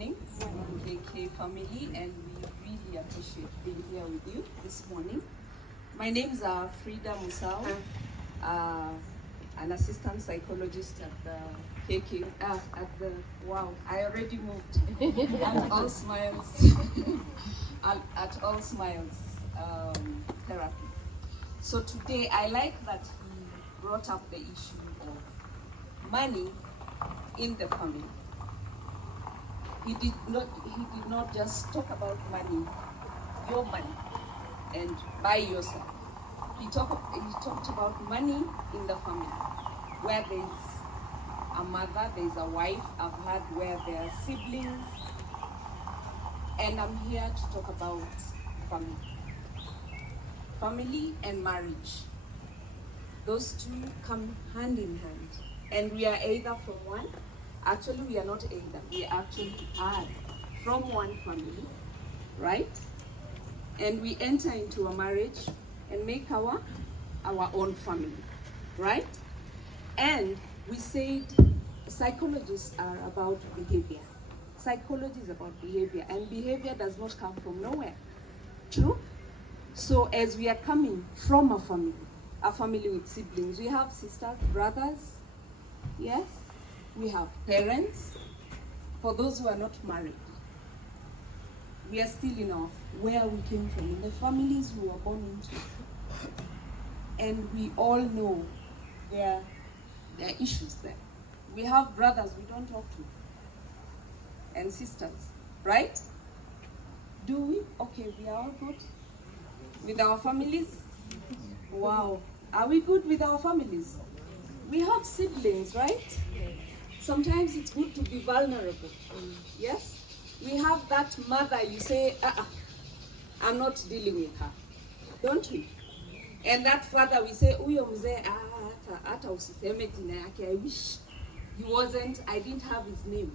morning, 𝗣𝘀𝘆 family, and we really appreciate being here with you this morning. My name is Fridah Musau, an assistant psychologist at the wow, I already moved, at All Smiles, at All Smiles Therapy. So today, I like that he brought up the issue of money in the family. He did not just talk about money, your money, and buy yourself. He talked about money in the family, where there's a mother, there's a wife. I've had where there are siblings, and I'm here to talk about family. Family and marriage. Those two come hand in hand, and we are either from one. Actually, we are not either. We actually are from one family, right? And we enter into a marriage and make our own family, right? And we said psychologists are about behavior. Psychology is about behavior, and behavior does not come from nowhere. True? So as we are coming from a family with siblings, we have sisters, brothers, yes? We have parents. For those who are not married, we are still enough where we came from, in the families we were born into. And we all know there are issues there. We have brothers we don't talk to, and sisters, right? Do we? Okay, we are all good with our families? Wow. Are we good with our families? We have siblings, right? Sometimes it's good to be vulnerable. Yes? We have that mother, you say, I'm not dealing with her. Don't we? And that father, we say, uyo mzee, hata usiseme jina yake, I wish he wasn't, I didn't have his name.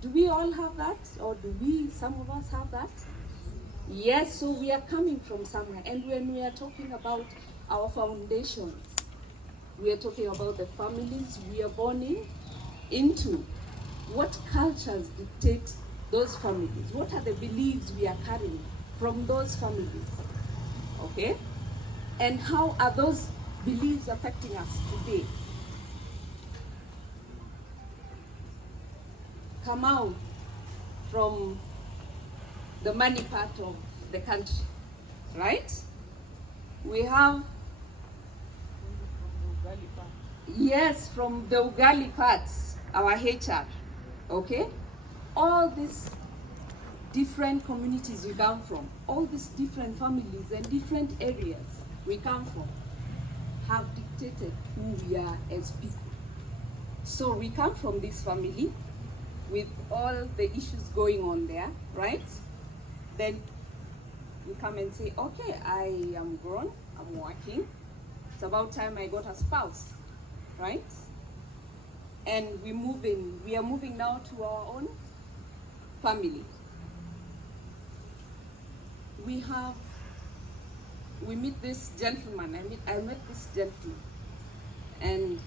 Do we all have that? Or do some of us have that? Yes, so we are coming from somewhere. And when we are talking about our foundations, we are talking about the families we are born into. What cultures dictate those families? What are the beliefs we are carrying from those families? Okay? And how are those beliefs affecting us today? Come out from the money part of the country, right? We have, yes, from the ugali parts, our HR, okay? All these different communities we come from, all these different families and different areas we come from have dictated who we are as people. So we come from this family with all the issues going on there, right? Then we come and say, okay, I am grown, I'm working. It's about time I got a spouse, right? And we are moving now to our own family. We meet this gentleman. I met this gentleman, and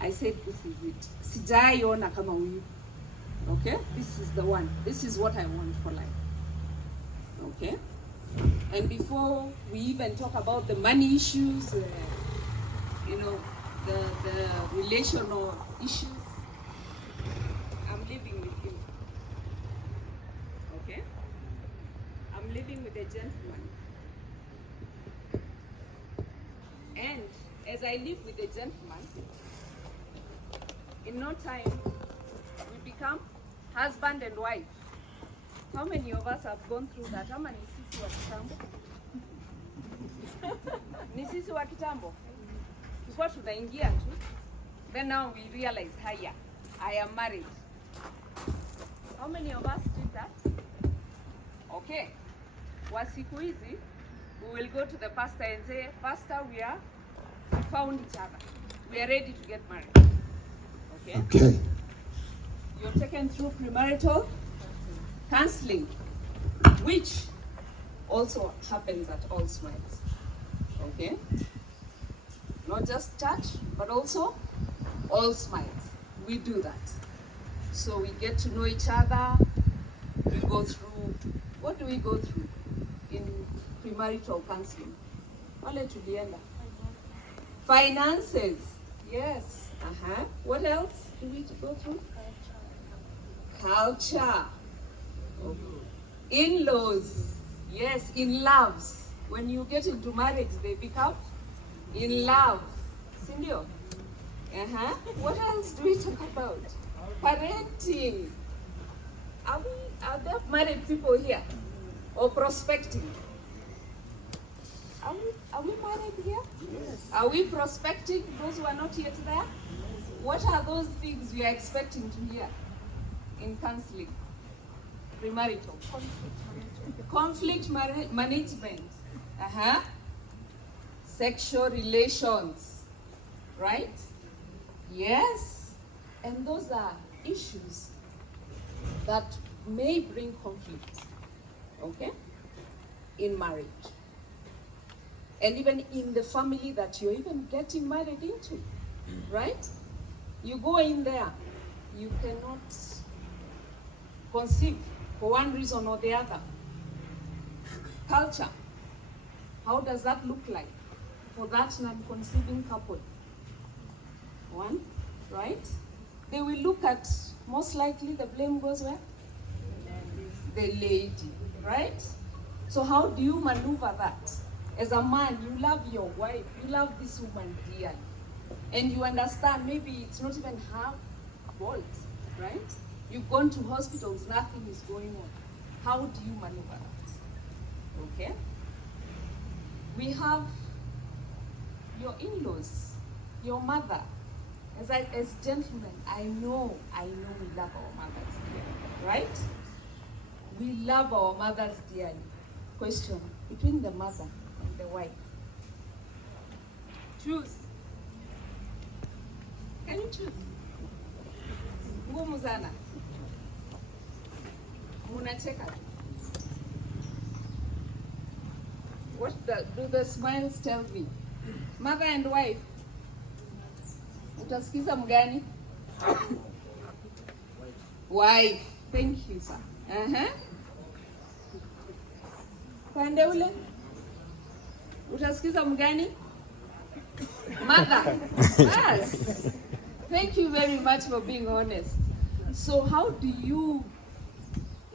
I said, this is it. Sijaiona kama huyu. Okay, this is the one. This is what I want for life. Okay, and before we even talk about the money issues, the relational issues, I'm living with him. Okay, I'm living with a gentleman. And as I live with a gentleman, in no time, we become husband and wife. How many of us have gone through that? How many sisi wa kitambo? Ni sisi wa kitambo. Tulikuwa tunaingia tu. Then now we realize, haya, I am married. How many of us did that? Okay. Wa siku hizi, we will go to the pastor and say, Pastor, we found each other. We are ready to get married. Okay? Okay. You're taken through premarital counseling, which also happens at All Smiles. Okay? Not just church, but also All Smiles. We do that. So we get to know each other, We go through, what do we go through in premarital counseling? Wale tulienda. Finances, yes. What else do we go through? Culture. In-laws, yes, in-loves. When you get into marriage, they become in love. Sindio? What else do we talk about? Parenting. Are there married people here? Or prospecting? Are we married here? Yes. Are we prospecting, those who are not yet there? What are those things we are expecting to hear in counseling? Premarital. Conflict management. Sexual relations. Right? Yes. And those are issues that may bring conflict, okay, in marriage. And even in the family that you're even getting married into, right? You go in there, you cannot conceive for one reason or the other. Culture, how does that look like for that non-conceiving couple? One, right? They will look at, most likely the blame goes where? The lady, right? So how do you maneuver that? As a man, you love your wife, you love this woman dearly, and you understand maybe it's not even her fault, right? You've gone to hospitals, nothing is going on. How do you maneuver that? Okay? We have your in-laws, your mother. As gentlemen, I know we love our mothers dearly, right? We love our mothers dearly. Question, between the mother and the wife. Choose. Can you choose? Ngumu sana. Munacheka. What do the smiles tell me? Mother and wife. Utasikiza mgani? Wife. Thank you, sir. Pande ule? Utasikiza mgani? Mother. Yes. Thank you very much for being honest. So how do you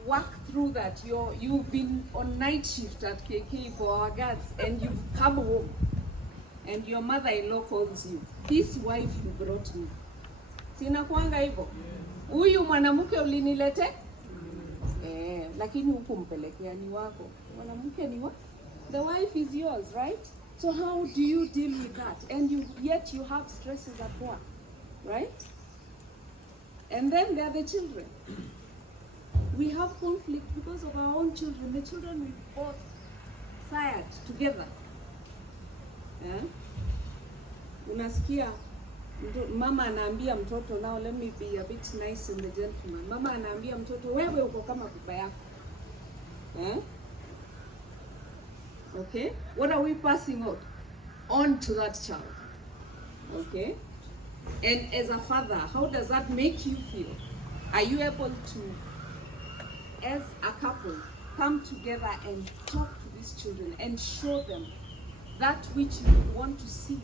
work through that? You've been on night shift at KK for our guards, and you've come home, and your mother-in-law calls you. This wife you brought me. Sina kwanga hivyo. Huyu mwanamke ulinilete? Lakini hukumpelekea ni wako. Mwanamke ni wako. The wife is yours, right? So how do you deal with that? And yet you have stresses at work, right? And then there are the children. We have conflict because of our own children. The children we both sired together. Unasikia mama anaambia mtoto, now let me be a bit nice in the gentleman. Mama anaambia mtoto, wewe uko kama baba yako. Okay? What are we passing on to that child? Okay? And as a father, how does that make you feel? Are you able to, as a couple, come together and talk to these children and show them that which you want to see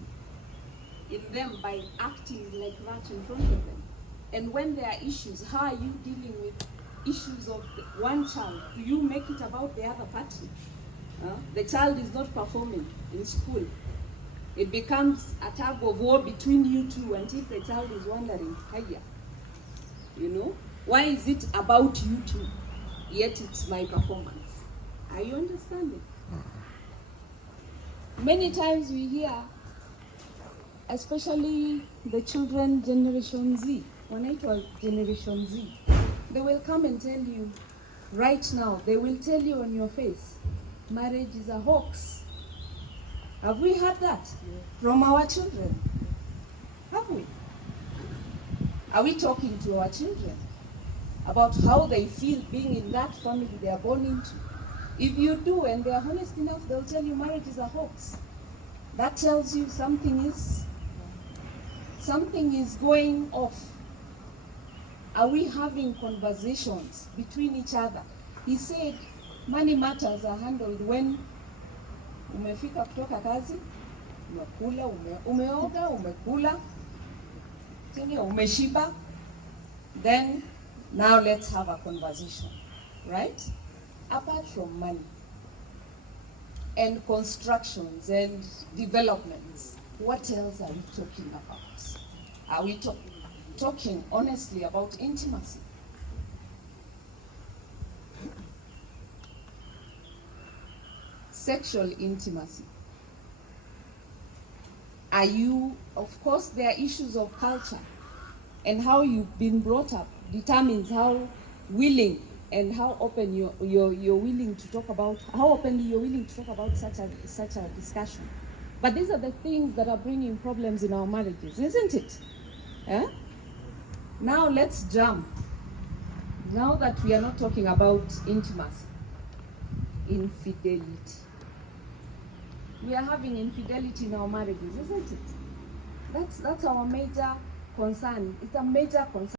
in them by acting like that in front of them? And when there are issues, how are you dealing with issues of one child? Do you make it about the other party? The child is not performing in school. It becomes a tug of war between you two until the child is wondering, hiya, you know, why is it about you two, yet it's my performance? Are you understanding? Many times we hear, especially the children Generation Z, wanaitwa Generation Z, they will come and tell you right now, they will tell you on your face, marriage is a hoax. Have we heard that from our children? Have we? Are we talking to our children about how they feel being in that family they are born into? If you do, and they are honest enough, they'll tell you marriage is a hoax. That tells you something is going off. Are we having conversations between each other? He said money matters are handled when umefika kutoka kazi, umekula, umeoga, umekula, umeshiba, then now let's have a conversation, right? Apart from money and constructions and developments, what else are we talking about? Are we talking honestly about intimacy? Sexual intimacy. Are you, of course, there are issues of culture, and how you've been brought up determines how willing and how open you're willing to talk about, how openly you're willing to talk about such a discussion. But these are the things that are bringing problems in our marriages, isn't it? Eh? Now let's jump. Now that we are not talking about intimacy, infidelity. We are having infidelity in our marriages, isn't it? That's our major concern. It's a major concern.